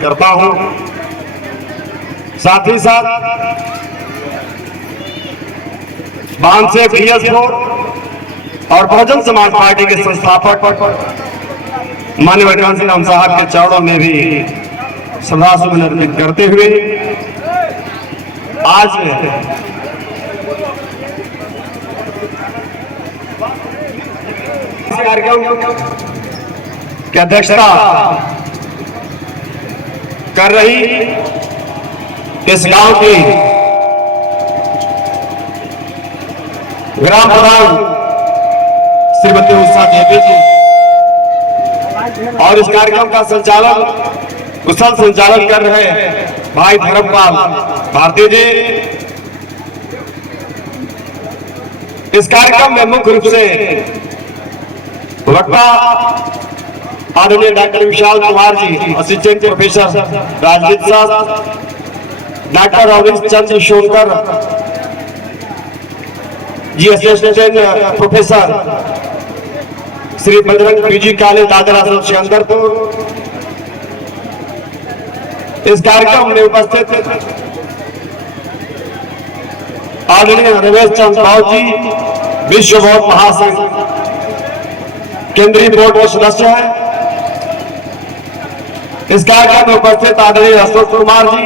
करता हूं। साथ ही साथ बानसे BS4 और बहुजन समाज पार्टी के संस्थापक माननीय वरदान सिंह राम साहब के चरणों में भी श्रद्धासुमन अर्पित करते हुए आज कार्यक्रम की अध्यक्षता कर रही इस गांव की ग्राम प्रधान श्रीमती उषा देवी जी और इस कार्यक्रम का कुशल संचालन कर रहे भाई धर्मपाल भारती जी। इस कार्यक्रम में मुख्य रूप से वक्ता आदरणीय doctor Vishal Kumar ji, assistant professor राजनीति शास्त्र, doctor Ravindra Chandra Sonkar ji, assistant professor Shri Bajrang PG college Dadra Sikandarpur. इस कार्यक्रम में उपस्थित आदरणीय रमेश चंद्र राव जी, विश्व बौद्ध महासंघ केंद्रीय बोर्ड के सदस्य हैं। इस कार्यक्रम में उपस्थित आदरणीय अशोक कुमार जी,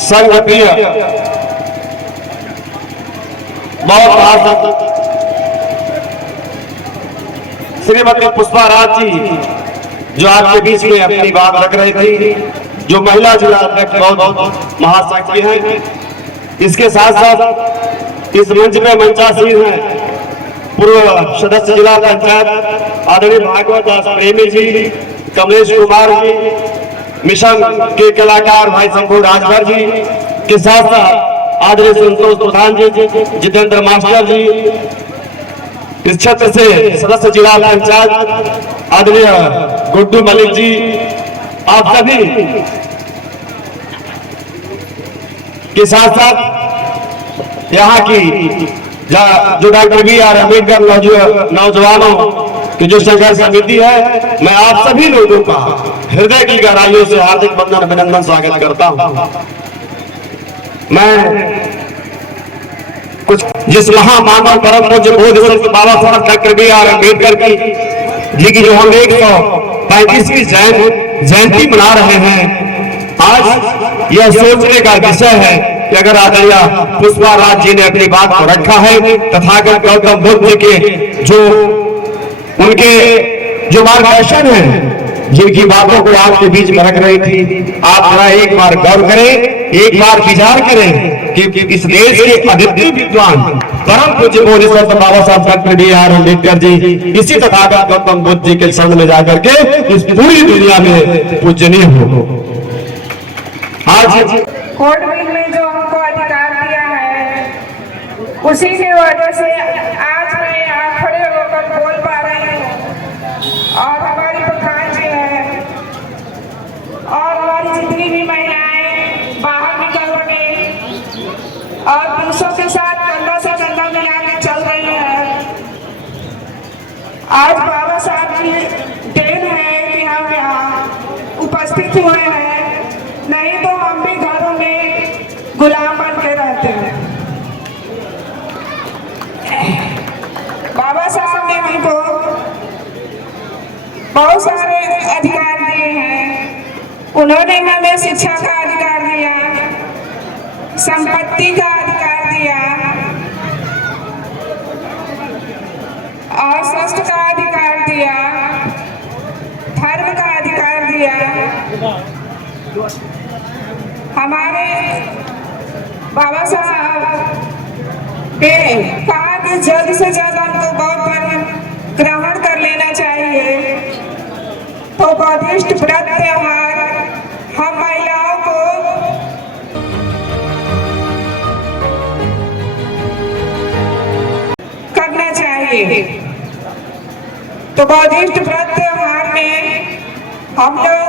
संघ प्रिय बौद्ध महासंघ, श्रीमती पुष्पा राज जी जो आपके बीच में अपनी बात रख रही थी, जो महिला जिला अध्यक्ष बौद्ध महासंघ की हैं। इसके साथ साथ इस मंच में मंचासीन हैं पूर्व सदस्य जिला पंचायत आदरणीय भागवत दास प्रेमी जी, कमलेश कुमार जी, मिशन के कलाकार भाई शंभू राजभर जी के साथ साथ आदरणीय संतोष प्रधान जी, जितेंद्र मास्टर जी, इस क्षेत्र से सदस्य जिला पंचायत आदरणीय गुड्डू मलिक जी, आप सभी के साथ साथ यहाँ की जो डॉक्टर BR अम्बेडकर नौजवानों की जो संघर्ष समिति है, मैं आप सभी लोगों का हृदय की गहराइयों से हार्दिक वंदन अभिनंदन स्वागत करता हूं। मैं कुछ जिस महामानव परम पूज्य बोध बाबा साहब डॉक्टर BR अम्बेडकर जी की जो हम 135वीं जयंती मना रहे हैं, आज यह सोचने का विषय है कि अगर आदरणीय पुष्पा राज जी ने अपनी बात को रखा है, तथागत गौतम बुद्ध जी के उनके जो मार्गदर्शन है, जिनकी बातों को आपके बीच में रख रही थी, आप जरा एक बार गौर करें, एक बार विचार करें कि इस देश के अद्वितीय विद्वान परम पूज्य बोधिसत्व बाबा साहब डॉक्टर BR अम्बेडकर जी इसी तथागत गौतम बुद्ध जी के शरण में जाकर के इस पूरी दुनिया में पूजनीय हो। आज कोर्ट में जो हमको अधिकार दिया है, उसी की वजह से आज मैं यहाँ खड़े होकर बोल पा रही हूँ। और हमारी प्रधान जी है और हमारी जितनी भी महिलाएं बाहर निकल रही और पुरुषों के साथ कंधा से कंधा मिला के चल रही है। आज बाबा साहब की देन है कि हम यहाँ उपस्थित हुए हैं, नहीं तो हम भी घरों में गुलाम बन के रहते हैं। बाबा साहब ने हमको बहुत सारे अधिकार दिए हैं। उन्होंने हमें शिक्षा का अधिकार दिया, संपत्ति का अधिकार दिया और स्वास्थ्य का अधिकार दिया, धर्म का अधिकार दिया। हमारे बाबा साहब के कहा कि जल्द से जल्द हमको बौद्ध धर्म ग्रहण कर लेना चाहिए। तो बौद्धिस्ट व्रत त्योहार हम महिलाओं को करना चाहिए। तो बौद्धिस्ट व्रत त्योहार में हम लोग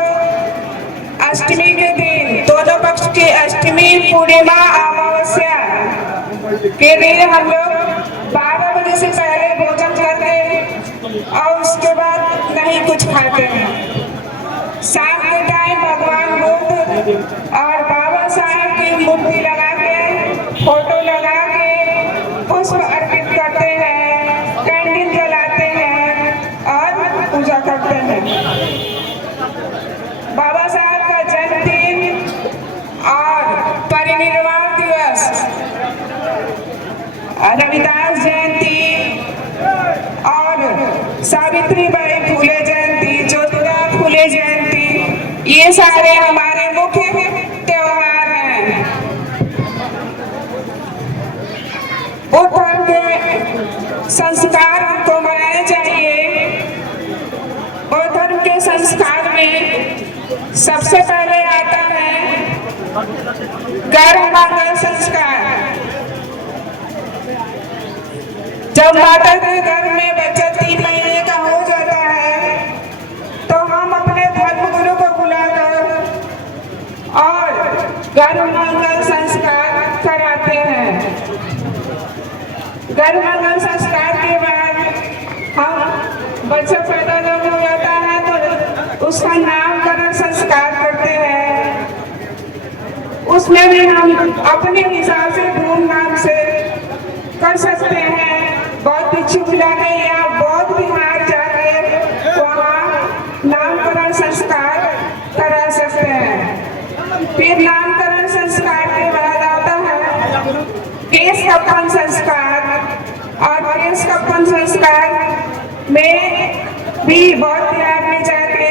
अष्टमी के दिन, दोनों पक्ष की अष्टमी, पूर्णिमा, अमावस्या के दिन हम लोग 12 बजे से पहले भोजन करते और उसके बाद नहीं कुछ खाते हैं। शाम के टाइम भगवान और बाबा साहब की मूर्ति लगा के, फोटो लगा के पुष्प अर्पित करते हैं, कैंडल जलाते हैं और पूजा करते हैं। बाबा साहब का जन्मदिन और परिनिर्वाण दिवस, रविदास जयंती और सावित्रीबाई फुले जयंती, ज्योतिराव फुले जयंती, ये सारे हमारे मुख्य त्योहार हैं। बुद्ध धर्म के संस्कार हमको मनाने चाहिए। बुद्ध धर्म के संस्कार में सबसे पहले आता है गर्भ मंगल संस्कार। जब माता के गर्भ में बच्चा 3 महीने का हो जाता है तो हम अपने धर्म गुरु को बुलाकर और गर्भ मंगल संस्कार कराते हैं। गर्भ मंगल संस्कार के बाद हम बच्चा पैदा जब हो जाता है तो उसका नामकरण संस्कार करते हैं। उसमें भी हम अपने हिसाब से धूमधाम से कर सकते हैं। बौद्ध भिक्षु बुलाके या बौद्ध विहार जाके वहाँ नामकरण संस्कार करा सकते हैं। फिर नामकरण संस्कार के बाद आता है केश कपन संस्कार, और केश कपन संस्कार में भी बौद्ध विहार में जाके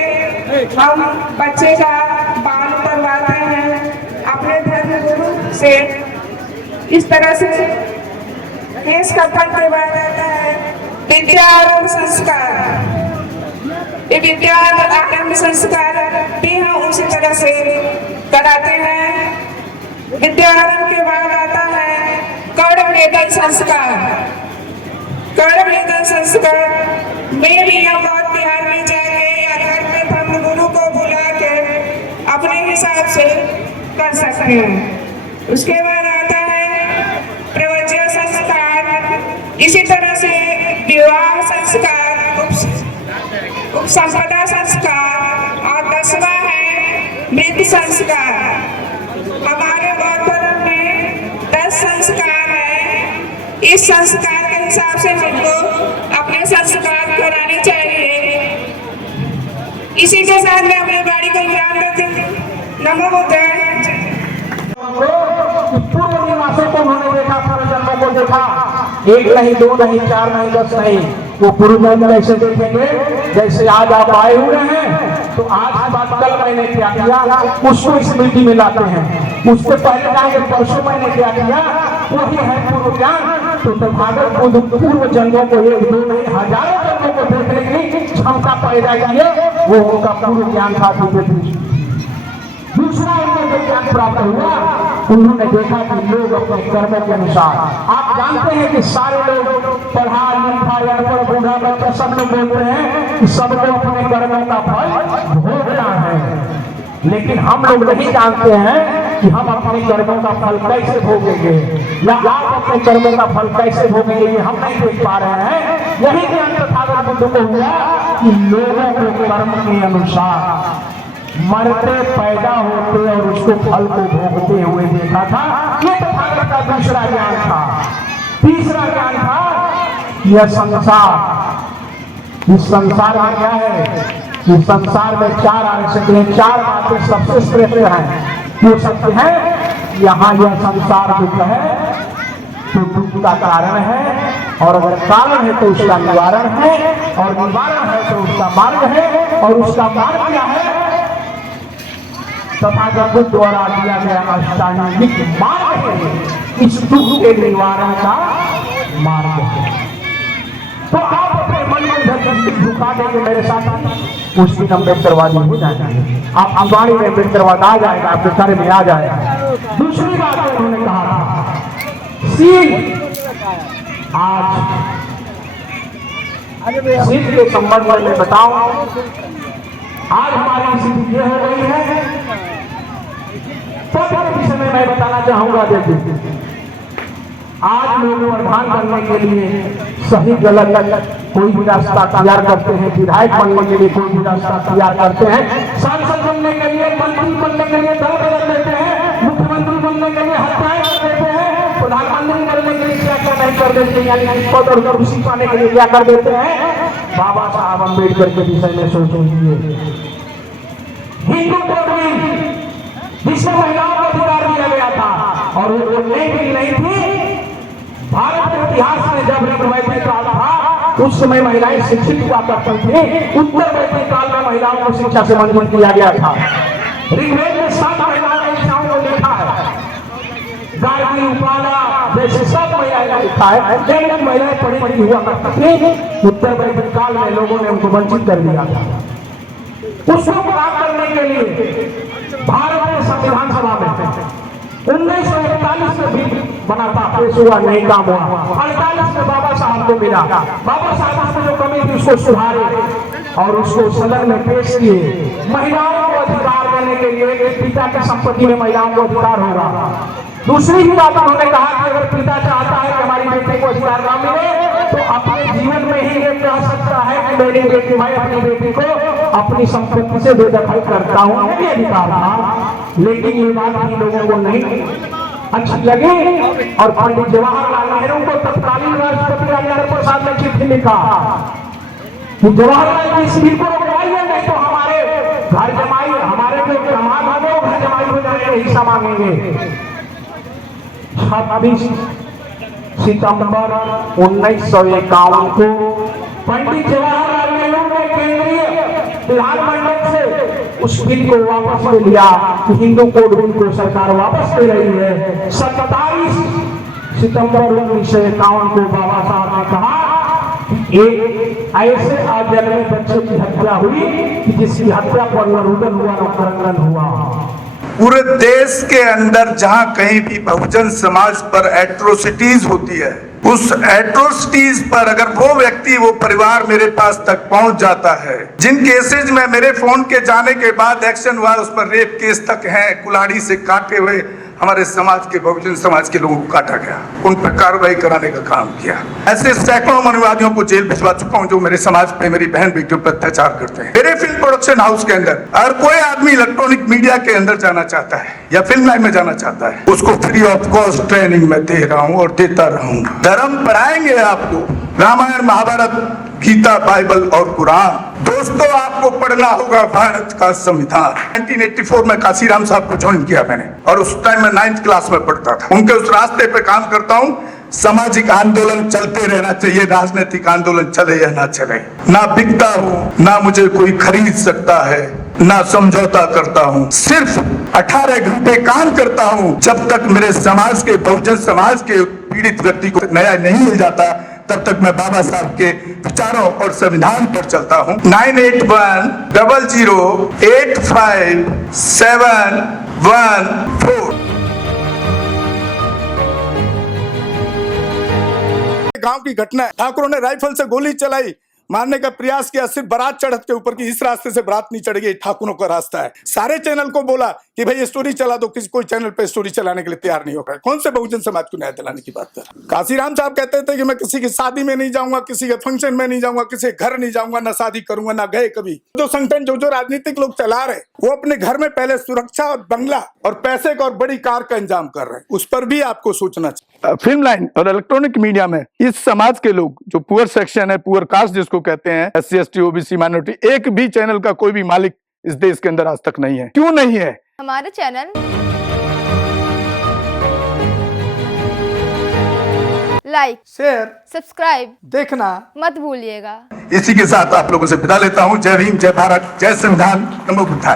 हम बच्चे का बाल उतरवाते हैं अपने धर्म गुरु से। इस तरह से केश कपन के बाद आता है विद्यारंभ संस्कार। ये विद्यारंभ संस्कार भी हम उसी तरह से कराते हैं। विद्यारंभ के बाद आता है कर्णवेदन संस्कार। कर्णवेदन संस्कार में भी हम बौद्ध विहार में जाके या घर में धर्म गुरु को बुला के अपने हिसाब से कर सकते हैं। उसके बाद आता है प्रवचन संस्कार। इसी तरह से विवाह संस्कार, उपसंपदा संस्कार, और 10वां है मृत संस्कार। हमारे बौद्ध धर्म में 10 संस्कार है। इस संस्कार के हिसाब से हमको अपने संस्कार कराने चाहिए। इसी के साथ मैं अपने बाड़ी को विराम देती हूँ। नमो बुद्धाय। पूर्व निवासों को उन्होंने देखा, पूर्व जन्मों को देखा, 1 नहीं 2 नहीं 4 नहीं 10 नहीं। वो पूर्व जन्म कैसे देखेंगे? जैसे आज आप आए हुए हैं तो आज की बात कल मैंने क्या किया उसको स्मृति में लाते हैं। उसके पहले जाएंगे परसों मैंने क्या किया, वही है पूर्व ज्ञान। तो तथागत बुद्ध पूर्व जन्मों को 1 2 नहीं हजारों जन्मों को देखने की क्षमता पैदा किए, वो उनका पूर्व ज्ञान था। दूसरा उनको जो ज्ञान प्राप्त हुआ, उन्होंने देखा कि लोग अपने कर्मों के अनुसार, आप जानते हैं कि सारे लोग पढ़ा लिखा अनपढ़ बूढ़ा बच्चा सब लोग बोलते हैं कि सबको अपने कर्मों का फल भोगना है। लेकिन हम लोग नहीं जानते हैं कि हम अपने कर्मों का फल कैसे भोगेंगे या आप अपने कर्मों का फल कैसे भोगेंगे, ये हम नहीं देख पा रहे हैं। यही ज्ञान तथागत बुद्ध को हुआ कि लोगों को कर्म के अनुसार मरते पैदा होते और उसको फल को भोगते हुए देखा था। ये तथागत का दूसरा ज्ञान था। तीसरा ज्ञान था यह संसार। इस संसार में क्या है? इस संसार में 4 आवश्यक हैं, 4 बातें सबसे श्रेष्ठ हैं। वो सत्य है, यहाँ यह संसार दुख है तो दुख का कारण है, और अगर कारण है तो उसका निवारण है, और निवारण है तो उसका मार्ग है, और उसका मार्ग क्या है? तथागत बुद्ध द्वारा दिया गया अष्टांगिक मार्ग है। इस दुख के निवारण का मार्ग है। तो आप अपने मन में झुका देंगे मेरे साथ, उस दिन अम्बेडकरवादी हो जाएंगे। आप अंबानी में अम्बेडकरवाद आ जाएगा, आपके घर में आ जाएगा। दूसरी बात उन्होंने कहा था सील। आज सील के संबंध में मैं बताऊं, आज हमारी स्थिति ये हो गई है। तो विषय में मैं बताना चाहूंगा, देखिए आज लोग प्रधान बनने के लिए सही गलत कोई भी रास्ता तैयार करते हैं, विधायक बनने के लिए कोई भी रास्ता तैयार करते हैं, सांसद बनने के लिए, मंत्री बनने के लिए, दल बनने के लिए हत्याएं कर देते हैं, प्रधानमंत्री बनने के लिए क्या क्या नहीं कर देते हैं, यानी पद और कुर्सी पाने के लिए क्या कर देते हैं। बाबा साहब अम्बेडकर के विषय में सोचेंगे। हिंदू कोड जिसमें महिलाओं को अधिकार दिया गया था और वो बोलने के लिए नहीं थी। भारत के इतिहास में जब ऋग्वैदिक काल था उस समय महिलाएं शिक्षित हुआ करती थी। उत्तर वैदिक काल में महिलाओं को शिक्षा से वंचित किया गया था। ऋग्वेद में 7 महिलाओं ने इच्छाओं को लिखा है। गार्गी, उपाला जैसे सब महिलाएं ने लिखा है, लेकिन महिलाएं पढ़ी पढ़ी हुआ करती थी। उत्तर वैदिक काल में लोगों ने उनको वंचित कर दिया था। उसको पूरा करने के लिए भारत के संविधान सभा में 1941 में भी बना था, पेश हुआ, नहीं काम हुआ। 48 में बाबा साहब को मिला। बाबा साहब ने जो कमी थी उसको सुधारे और उसको सदन में पेश किए। महिलाओं को अधिकार देने के लिए एक पिता की संपत्ति में महिलाओं को अधिकार होगा। दूसरी ही बात उन्होंने कहा कि अगर पिता चाहता है कि हमारी बेटी को अधिकार न मिले तो अपने जीवन में ही ये कह सकता है कि मेरी बेटी, मैं अपनी बेटी को अपनी संपत्ति से बेदखल करता हूँ, ये अधिकार था। लेकिन ये बात भी लोगों को नहीं अच्छी लगी और पंडित जवाहरलाल नेहरू को तत्कालीन राष्ट्रपति राजेंद्र प्रसाद ने चिट्ठी लिखा कि जवाहरलाल जी इस बिल को रोकवाइए, नहीं तो हमारे घर जमाई, हमारे जो दामाद होंगे वो घर जमाई हो जाएंगे, हिस्सा मांगेंगे। 26 सितंबर 1951 को पंडित जवाहरलाल नेहरू ने केंद्रीय विधानमंडल से उस बिल को वापस ले लिया कि हिंदू कोड बिल को सरकार वापस ले रही है। 27 सितंबर 1951 को बाबा साहब ने कहा कि एक ऐसे अजन्मे बच्चे की हत्या हुई कि जिसकी हत्या पर न रुदन हुआ न करंगन हुआ। पूरे देश के अंदर जहां कहीं भी बहुजन समाज पर एट्रोसिटीज होती है, उस एट्रोसिटीज पर अगर वो व्यक्ति, वो परिवार मेरे पास तक पहुंच जाता है, जिन केसेज में मेरे फोन के जाने के बाद एक्शन हुआ, उस पर रेप केस तक हैं, कुल्हाड़ी से काटे हुए हमारे समाज के, बहुजन समाज के लोगों को काटा गया, उन पर कार्रवाई कराने का काम किया। ऐसे सैकड़ों मनुवादियों को जेल भिजवा चुका हूं जो मेरे समाज पे, मेरी बहन बेटियों पर अत्याचार करते हैं। मेरे फिल्म प्रोडक्शन हाउस के अंदर अगर कोई आदमी इलेक्ट्रॉनिक मीडिया के अंदर जाना चाहता है या फिल्म लाइन में जाना चाहता है, उसको फ्री ऑफ कॉस्ट ट्रेनिंग में दे रहा हूं और देता रहूंगा। धर्म पढ़ाएंगे आपको, रामायण, महाभारत, गीता, बाइबल और कुरान। दोस्तों, आपको पढ़ना होगा भारत का संविधान। 1984 में काशीराम साहब को ज्वाइन किया मैंने और उस टाइम में 9th क्लास में पढ़ता था। उनके उस रास्ते पे काम करता हूँ। सामाजिक आंदोलन चलते रहना चाहिए, राजनीतिक आंदोलन चले या ना चले। ना बिकता हूँ, ना मुझे कोई खरीद सकता है, ना समझौता करता हूँ। सिर्फ 18 घंटे काम करता हूँ। जब तक मेरे समाज के, बहुजन समाज के पीड़ित व्यक्ति को न्याय नहीं मिल जाता, तब तक मैं बाबा साहब के विचारों और संविधान पर चलता हूँ। 9810085714। गांव की घटना है, ठाकुरों ने राइफल से गोली चलाई, मारने का प्रयास किया, सिर्फ बारात चढ़त के ऊपर की, इस रास्ते से बारात नहीं चढ़ेगी, ठाकुरों का रास्ता है। सारे चैनल को बोला कि भाई स्टोरी चला दो, किसी कोई चैनल पे स्टोरी चलाने के लिए तैयार नहीं होगा। कौन से बहुजन समाज को न्याय दिलाने की बात कर? काशीराम साहब कहते थे कि मैं किसी की शादी में नहीं जाऊंगा, किसी के फंक्शन में नहीं जाऊंगा, किसी घर नहीं जाऊंगा, ना शादी करूंगा, ना गए कभी। जो संगठन, जो राजनीतिक लोग चला रहे, वो अपने घर में पहले सुरक्षा और बंगला और पैसे का और बड़ी कार का इंतजाम कर रहे हैं। उस पर भी आपको सोचना चाहिए। फिल्म लाइन और इलेक्ट्रॉनिक मीडिया में इस समाज के लोग, जो पुअर सेक्शन है, पुअर कास्ट जिसको कहते हैं, SC ST OBC माइनॉरिटी, एक भी चैनल का कोई भी मालिक इस देश के अंदर आज तक नहीं है। क्यों नहीं है? हमारा चैनल लाइक, शेयर, सब्सक्राइब देखना मत भूलिएगा। इसी के साथ आप लोगों से विदा लेता हूं। जय भीम, जय भारत, जय संविधान, नमो बुद्धाय।